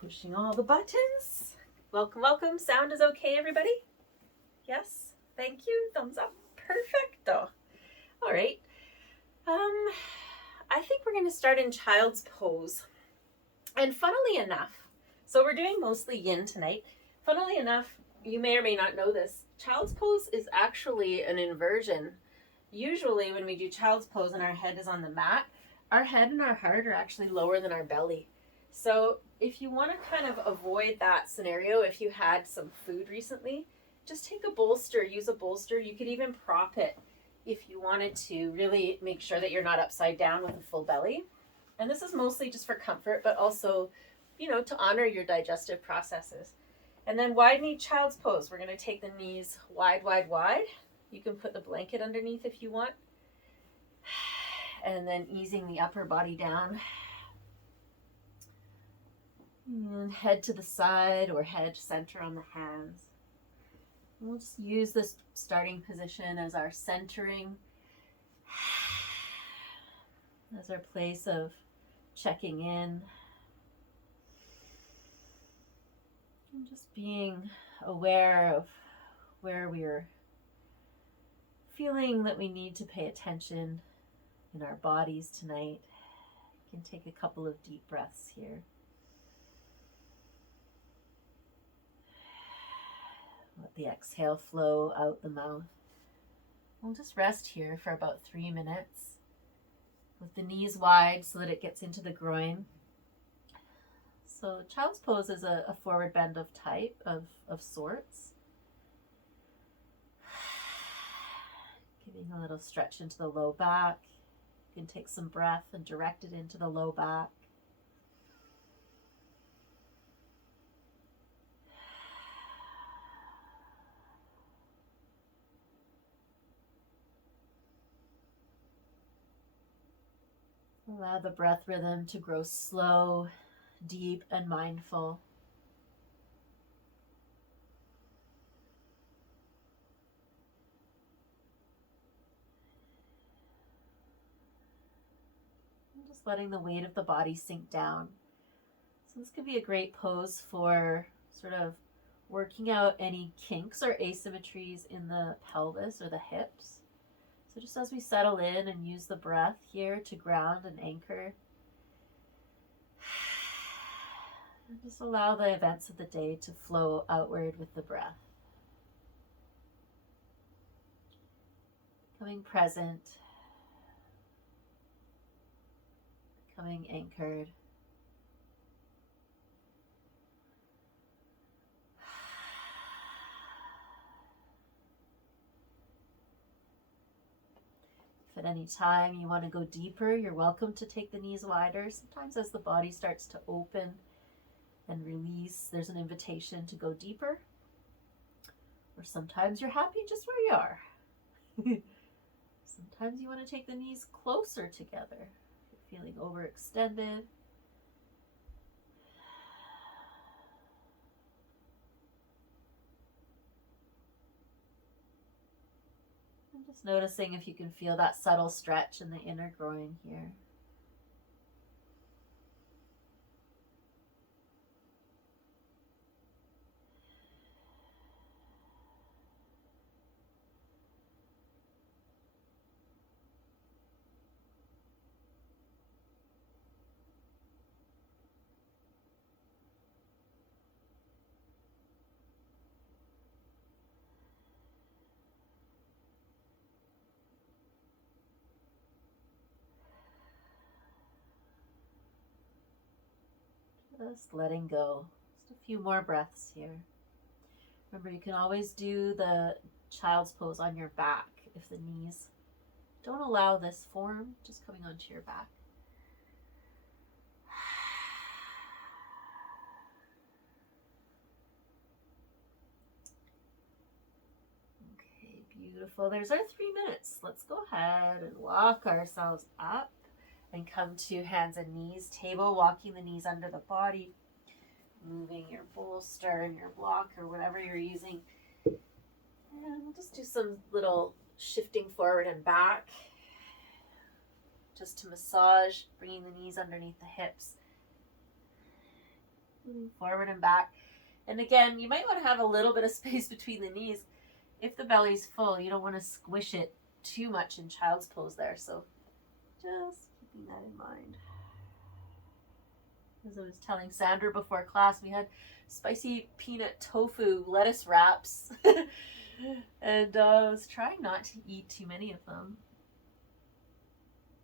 Pushing all the buttons. Welcome, welcome. Sound is okay, everybody? Yes? Thank you. Thumbs up. Perfecto. All right. I think we're going to start in child's pose. And funnily enough, so we're doing mostly yin tonight. Funnily enough, you may or may not know this, child's pose is actually an inversion. Usually when we do child's pose and our head is on the mat, our head and our heart are actually lower than our belly. So if you want to kind of avoid that scenario, if you had some food recently, just take a bolster, use a bolster. You could even prop it if you wanted to really make sure that you're not upside down with a full belly. And this is mostly just for comfort, but also, to honor your digestive processes. And then wide knee child's pose. We're going to take the knees wide, wide, wide. You can put the blanket underneath if you want. And then easing the upper body down. And head to the side or head center on the hands. We'll just use this starting position as our centering, as our place of checking in. And just being aware of where we're feeling that we need to pay attention in our bodies tonight. You can take a couple of deep breaths here. Let the exhale flow out the mouth. We'll just rest here for about 3 minutes with the knees wide so that it gets into the groin. So child's pose is a forward bend of type of sorts. Giving a little stretch into the low back. You can take some breath and direct it into the low back. Allow the breath rhythm to grow slow, deep, and mindful. And just letting the weight of the body sink down. So this could be a great pose for sort of working out any kinks or asymmetries in the pelvis or the hips. So just as we settle in and use the breath here to ground and anchor, and just allow the events of the day to flow outward with the breath. Becoming present, becoming anchored. If at any time you want to go deeper, you're welcome to take the knees wider. Sometimes as the body starts to open and release, there's an invitation to go deeper. Or sometimes you're happy just where you are. Sometimes you want to take the knees closer together. If you're feeling overextended. And just noticing if you can feel that subtle stretch in the inner groin here. Just letting go. Just a few more breaths here. Remember, you can always do the child's pose on your back if the knees don't allow this form, just coming onto your back. Okay, beautiful. There's our 3 minutes. Let's go ahead and walk ourselves up and come to hands and knees table, walking the knees under the body, moving your bolster and your block or whatever you're using. And we'll just do some little shifting forward and back just to massage, bringing the knees underneath the hips. moving forward and back. And again, you might want to have a little bit of space between the knees. If the belly's full, you don't want to squish it too much in child's pose there. So just keeping that in mind. As I was telling Sandra before class, we had spicy peanut tofu lettuce wraps. And I was trying not to eat too many of them.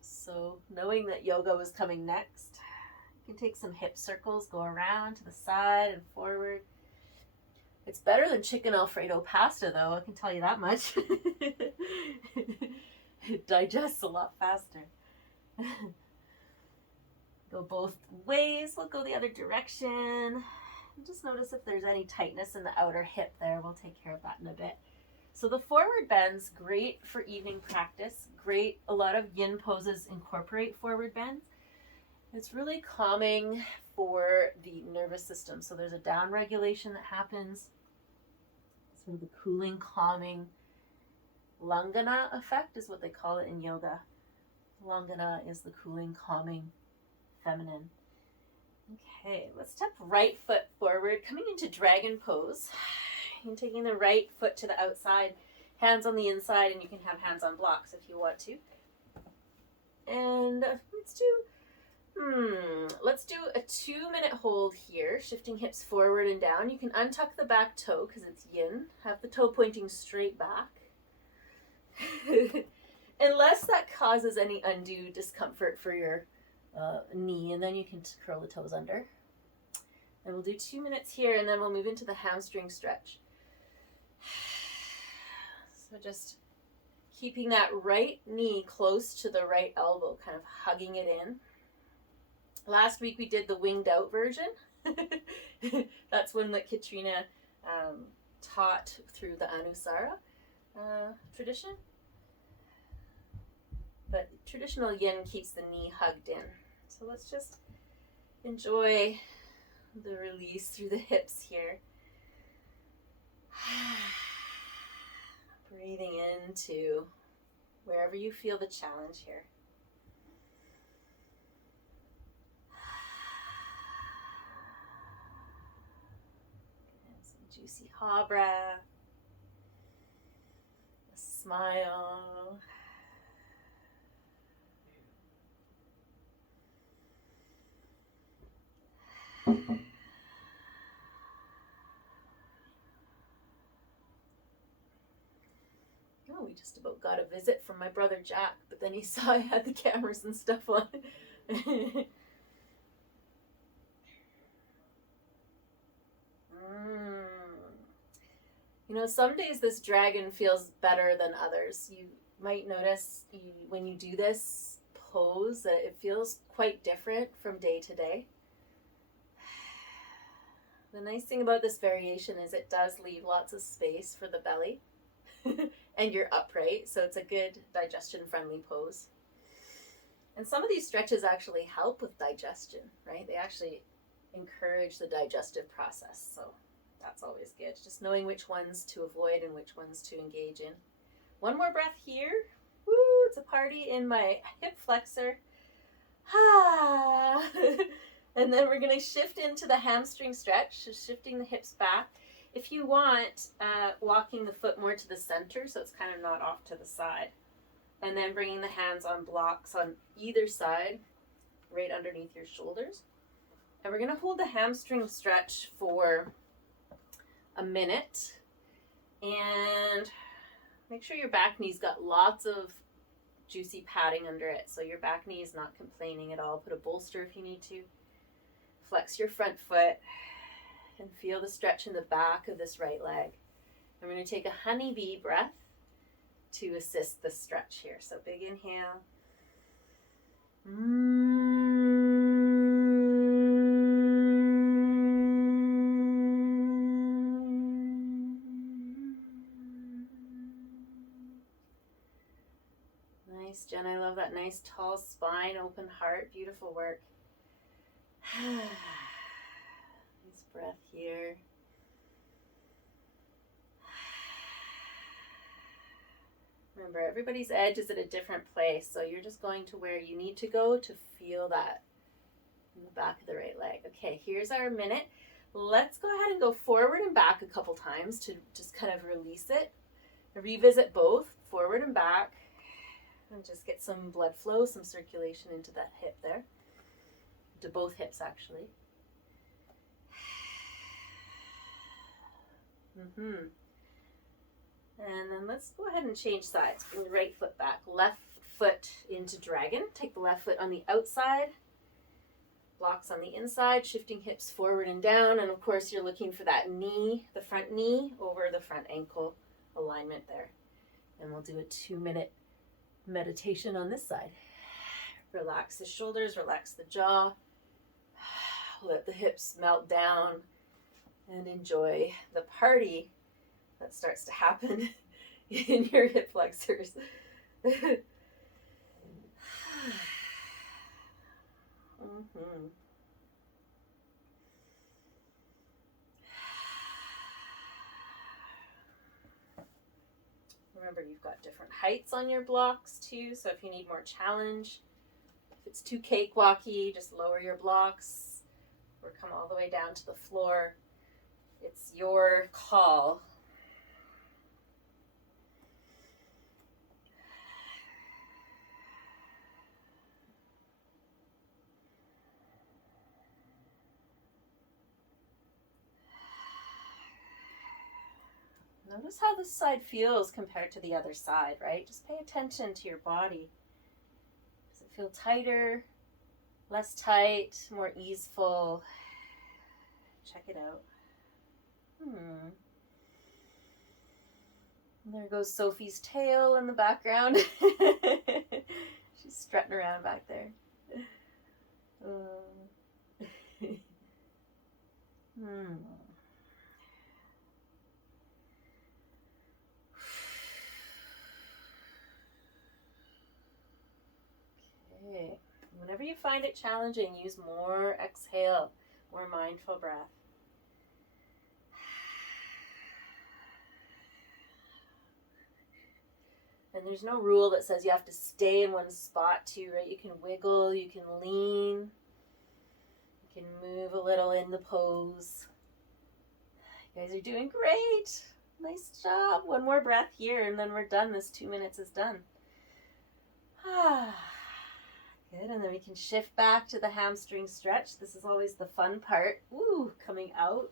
So knowing that yoga was coming next, you can take some hip circles, go around to the side and forward. It's better than chicken Alfredo pasta, though, I can tell you that much. It digests a lot faster. Go both ways. We'll go the other direction. Just notice if there's any tightness in the outer hip there. We'll take care of that in a bit. So the forward bends, great for evening practice. Great. A lot of yin poses incorporate forward bends. It's really calming for the nervous system. So there's a down regulation that happens. Sort of the cooling, calming Langana effect is what they call it in yoga. Langana is the cooling, calming, feminine. Okay, let's step right foot forward, coming into dragon pose. And taking the right foot to the outside, hands on the inside, and you can have hands on blocks if you want to. And let's do a 2-minute hold here, shifting hips forward and down. You can untuck the back toe because it's yin. Have the toe pointing straight back. Unless that causes any undue discomfort for your knee, and then you can curl the toes under. And we'll do 2 minutes here, and then we'll move into the hamstring stretch. So just keeping that right knee close to the right elbow, kind of hugging it in. Last week we did the winged out version. That's one that Katrina taught through the Anusara tradition. But traditional yin keeps the knee hugged in. So let's just enjoy the release through the hips here. Breathing into wherever you feel the challenge here. Some juicy ha breath. A smile. Oh, we just about got a visit from my brother Jack, but then he saw I had the cameras and stuff on. You know, some days this dragon feels better than others. You might notice when you do this pose that it feels quite different from day to day. The nice thing about this variation is it does leave lots of space for the belly. And you're upright, so it's a good digestion-friendly pose. And some of these stretches actually help with digestion, right? They actually encourage the digestive process, so that's always good. Just knowing which ones to avoid and which ones to engage in. One more breath here. Woo, it's a party in my hip flexor. Ah. And then we're going to shift into the hamstring stretch, just shifting the hips back. If you want, walking the foot more to the center, so it's kind of not off to the side. And then bringing the hands on blocks on either side, right underneath your shoulders. And we're going to hold the hamstring stretch for a minute. And make sure your back knee's got lots of juicy padding under it, so your back knee is not complaining at all. Put a bolster if you need to. Flex your front foot. And feel the stretch in the back of this right leg. I'm going to take a honeybee breath to assist the stretch here. So big inhale. Nice, Jen. I love that nice tall spine, open heart. Beautiful work. Breath here. Remember, everybody's edge is at a different place, so you're just going to where you need to go to feel that in the back of the right leg. Okay, here's our minute. Let's go ahead and go forward and back a couple times to just kind of release it. Revisit both, forward and back, and just get some blood flow, some circulation into that hip there, to both hips actually. And then let's go ahead and change sides. Bring the right foot back, left foot into dragon. Take the left foot on the outside, blocks on the inside, shifting hips forward and down. And of course, you're looking for that knee, the front knee over the front ankle alignment there. And we'll do a 2-minute meditation on this side. Relax the shoulders, relax the jaw. Let the hips melt down and enjoy the party that starts to happen in your hip flexors. Remember, you've got different heights on your blocks too, so if you need more challenge, if it's too cakewalky, just lower your blocks or come all the way down to the floor. It's your call. Notice how this side feels compared to the other side, right? Just pay attention to your body. Does it feel tighter, less tight, more easeful? Check it out. And there goes Sophie's tail in the background. She's strutting around back there. Okay. Whenever you find it challenging, use more exhale, more mindful breath. And there's no rule that says you have to stay in one spot too, right? You can wiggle, you can lean, you can move a little in the pose. You guys are doing great. Nice job. One more breath here and then we're done. This 2 minutes is done. Good, and then we can shift back to the hamstring stretch. This is always the fun part. Woo, coming out,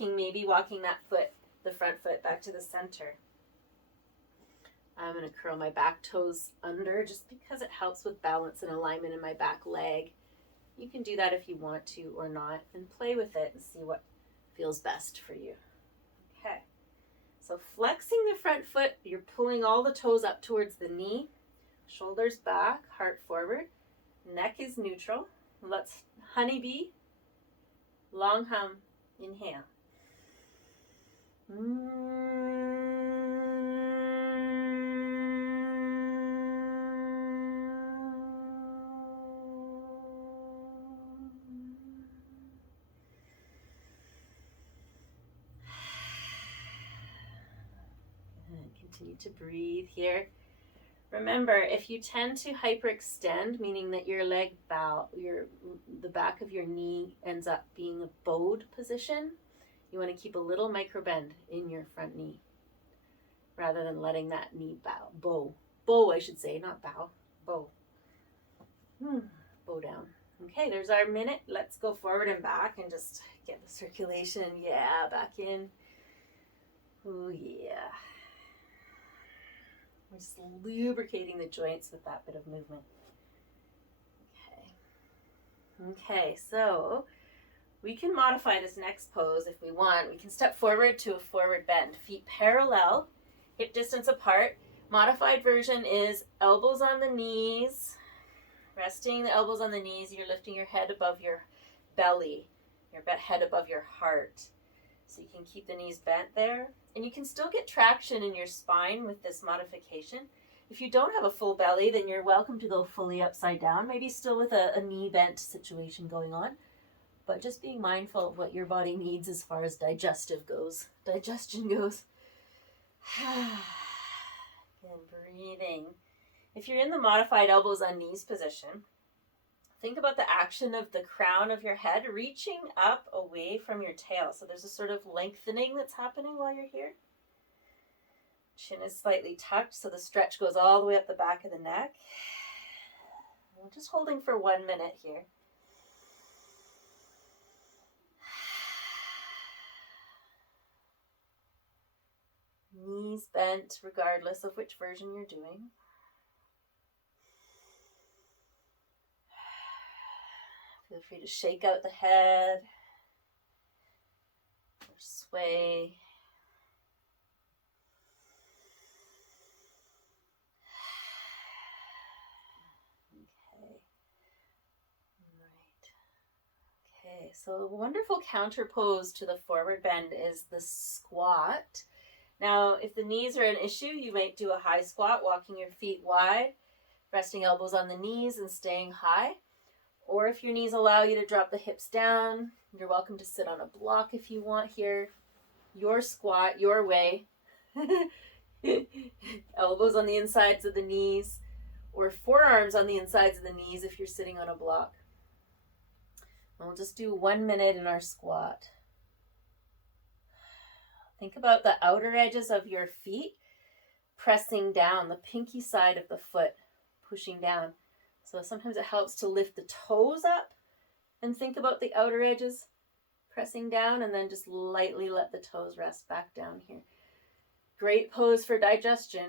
maybe walking that foot, the front foot back to the center. I'm going to curl my back toes under just because it helps with balance and alignment in my back leg. You can do that if you want to or not, and play with it and see what feels best for you. Okay, so flexing the front foot, you're pulling all the toes up towards the knee, shoulders back, heart forward, neck is neutral. Let's honeybee, long hum, inhale. Continue to breathe here. Remember, if you tend to hyperextend, meaning that your leg bow, the back of your knee ends up being a bowed position, you want to keep a little micro bend in your front knee rather than letting that knee bow. Bow, I should say, not bow. Bow. Bow down. Okay, there's our minute. Let's go forward and back and just get the circulation. Yeah, back in. Oh, yeah. We're just lubricating the joints with that bit of movement. Okay, so we can modify this next pose if we want. We can step forward to a forward bend. Feet parallel, hip distance apart. Modified version is elbows on the knees. Resting the elbows on the knees, you're lifting your head above your belly, your head above your heart. So you can keep the knees bent there. And you can still get traction in your spine with this modification. If you don't have a full belly, then you're welcome to go fully upside down, maybe still with a knee bent situation going on. But just being mindful of what your body needs as far as digestion goes. And breathing. If you're in the modified elbows on knees position, think about the action of the crown of your head reaching up away from your tail. So there's a sort of lengthening that's happening while you're here. Chin is slightly tucked, so the stretch goes all the way up the back of the neck. I'm just holding for 1 minute here. Knees bent regardless of which version you're doing. Feel free to shake out the head or sway. Okay, so a wonderful counter pose to the forward bend is the squat. Now, if the knees are an issue, you might do a high squat, walking your feet wide, resting elbows on the knees and staying high. Or if your knees allow you to drop the hips down, you're welcome to sit on a block if you want here. Your squat, your way. Elbows on the insides of the knees, or forearms on the insides of the knees if you're sitting on a block. And we'll just do 1 minute in our squat. Think about the outer edges of your feet pressing down, the pinky side of the foot pushing down. So sometimes it helps to lift the toes up and think about the outer edges pressing down, and then just lightly let the toes rest back down here. Great pose for digestion.